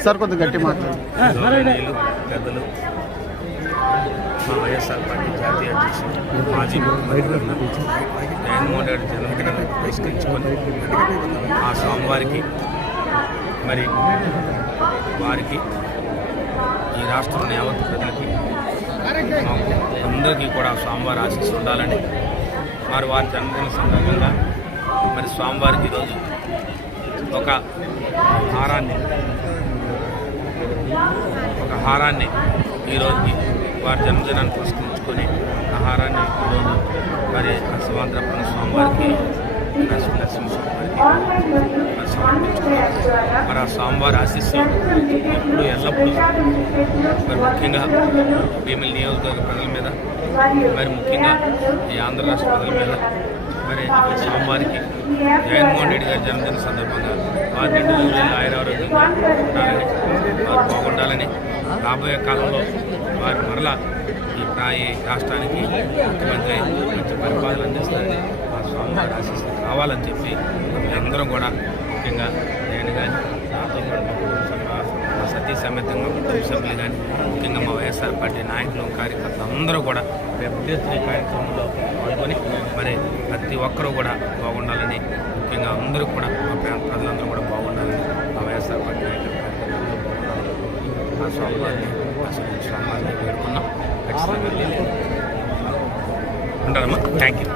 Sir కొంచెం గట్టి మాట్లాడు. పెద్దలు మా వైఎస్ఆర్ పార్టీ జాతీయ అధ్యక్షుడు మాజీ జగన్మోహన్ రెడ్డి జన్మదినాన్ని పురస్కరించుకొని ఆ స్వామివారికి మరి వారికి ఈ రాష్ట్రం యావత్ ప్రజలకి అందరికీ కూడా స్వామివారి ఆశీస్సు ఉండాలని మరి వారి జన్మదిన సందర్భంగా మరి స్వామివారికి ఈరోజు ఒక హారాన్ని ఈరోజు వారి జన్మదినాన్ని పురస్కరించుకొని ఆహారాన్ని ఈరోజు మరి శివాంతరపురం స్వామివారికి నరసింహస్వామివారికి మరి సమర్పించుకున్నారు. మరి ఆ స్వామివారి ఆశీస్సులు ఎప్పుడు ఎల్లప్పుడూ మరి ముఖ్యంగా భీమిలి నియోజకవర్గ ప్రజల మీద మరి ముఖ్యంగా ఈ ఆంధ్ర రాష్ట్ర ప్రజల మీద మరి స్వామివారికి జగన్మోహన్ రెడ్డి గారి జన్మదిన సందర్భంగా వారి నిండు ఆయురారోగ్యంగా ఉండాలని వారు బాగుండాలని రాబోయే కాలంలో వారి మరలా ఈ రాష్ట్రానికి ముఖ్యమంత్రి మంచి పరిపాలన అందిస్తారని ఆ స్వామివారి ఆశీస్సులు కావాలని చెప్పి అందరం కూడా ముఖ్యంగా నేను కానీ నాతో మా సతీ సమేతంగా కుటుంబ సభ్యులు కానీ ముఖ్యంగా మా వైఎస్ఆర్ పార్టీ నాయకులు కార్యకర్తలు అందరూ కూడా పెద్ద ఎత్తున కార్యక్రమంలో పాల్గొని మరి ప్రతి ఒక్కరూ కూడా బాగుండాలని ముఖ్యంగా అందరూ కూడా మా ప్రజలందరూ కూడా బాగుండాలని మా వైఎస్ఆర్ పార్టీ నాయకులు ఆ స్వామివారిని స్వామివారిని వేడుకున్నాం. ఖచ్చితంగా ఉంటారమ్మా. Thank you.